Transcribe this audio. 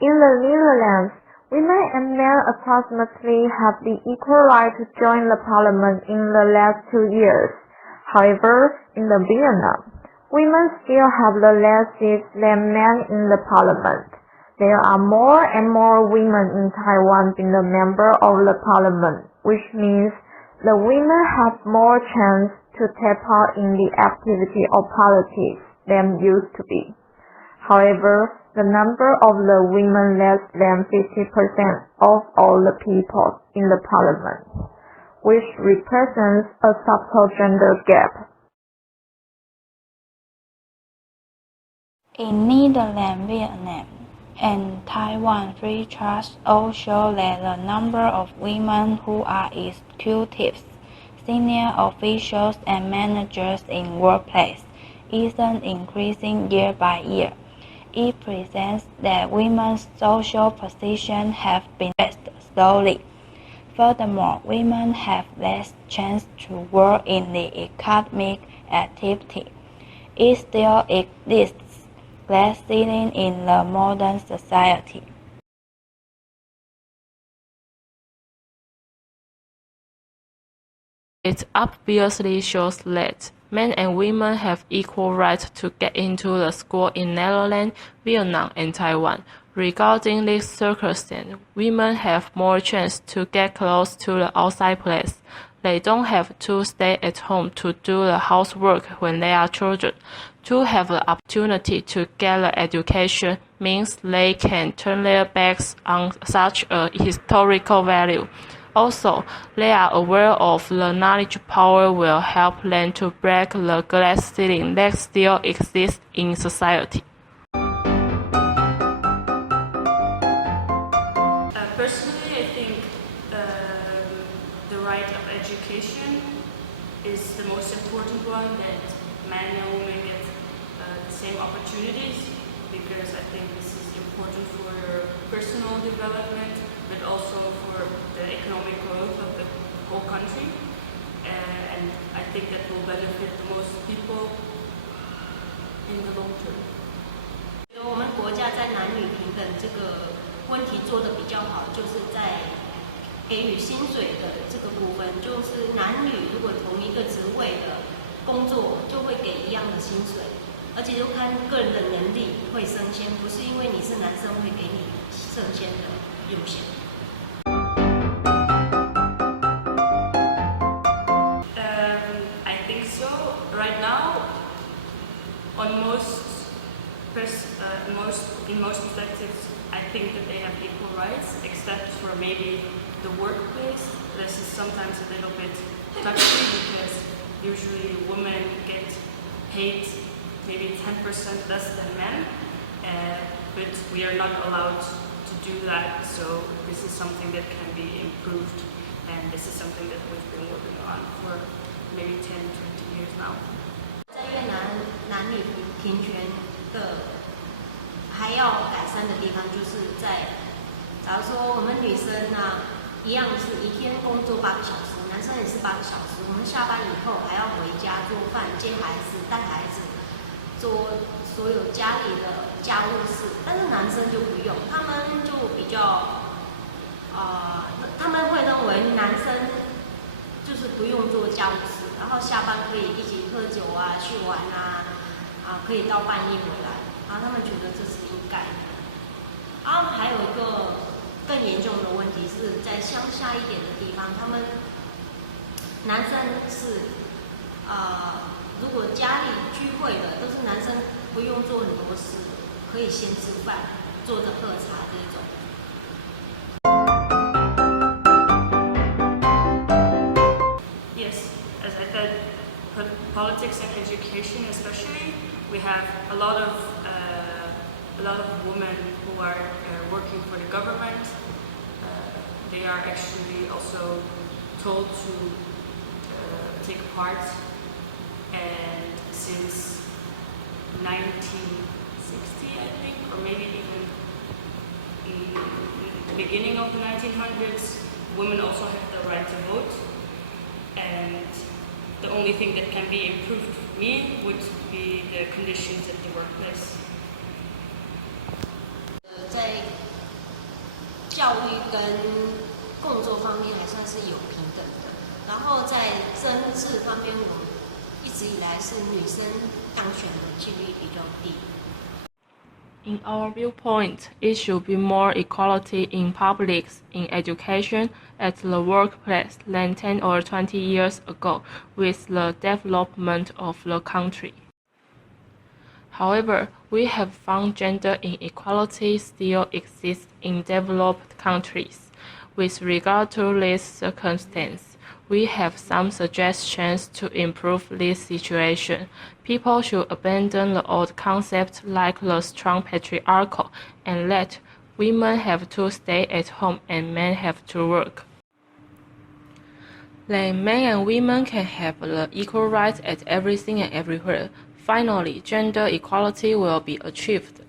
In the Netherlands, women and men approximately have the equal right to join the parliament in the last 2 years. However, in the Vietnam, women still have the less seats than men in the parliament. There are more and more women in Taiwan being a member of the parliament, which means the women have more chance to take part in the activity of politics than used to be. However, the number of the women less than 50% of all the people in the parliament, which represents a subtle gender gap. In Netherlands, Vietnam, and Taiwan, free charts all show that the number of women who are executives, senior officials, and managers in workplace isn't increasing year by year. It presents that women's social positions have been raised slowly. Furthermore, women have less chance to work in the economic activity. It still exists glass ceiling in the modern society. It obviously shows that men and women have equal rights to get into the school in Netherlands, Vietnam, and Taiwan. Regarding this circumstance, women have more chance to get close to the outside place. They don't have to stay at home to do the housework when they are children. To have the opportunity to get the education means they can turn their backs on such a historical value. Also, they are aware of the knowledge power will help them to break the glass ceiling that still exists in society. Personally, I think the right of education is the most important one, that men and women get the same opportunities, because I think this is important for your personal development, but also for the economic growth of the whole country. And I think that will benefit the most people in the long term. 我们国家在男女平等这个问题做得比较好，就是在给予薪水的这个部分，就是男女如果同一个职位的工作，就会给一样的薪水，而且就看个人的能力会升迁，不是因为你是男生会给你升迁的优先。I think so. Right now, on in most perspectives, I think that they have equal rights, except for maybe the workplace. This is sometimes a little bit touchy because usually women get paid maybe 10% less than men, but we are not allowed to do that. So this is something that can be improved, and this is something that we've been working on for maybe 10, 20 years now. 在越南男女平权的还要改善的地方，就是在假如说我们女生呢，一样是一天工作8个小时，男生也是8个小时，我们下班以后还要回家做饭、接孩子、带孩子，做所有家里的家务事，但是男生就不用，他们就比较他们会认为男生就是不用做家务事，然后下班可以一起喝酒啊、去玩啊，可以到半夜回来，然后他们觉得这是应该的。还有一个更严重的问题是在乡下一点的地方，他们男生是如果家里聚会的都是男生，不用做很多事，可以先吃饭，坐着喝茶这种。Yes, as I said, politics and education especially, we have a lot of women who are working for the government. They are actually also told to take part, and since 1960, I think, or maybe even in the beginning of the 1900s, women also have the right to vote. And the only thing that can be improved for me would be the conditions at the workplace. 在教育跟工作方面还算是有平等的。然后在政治方面，我一直以来是女生当选的几率比较低。In our viewpoint, it should be more equality in publics, in education, at the workplace than 10 or 20 years ago with the development of the country. However, we have found gender inequality still exists in developed countries. With regard to this circumstance, we have some suggestions to improve this situation. People should abandon the old concept like the strong patriarchal and let women have to stay at home and men have to work. Then men and women can have the equal rights at everything and everywhere. Finally, gender equality will be achieved.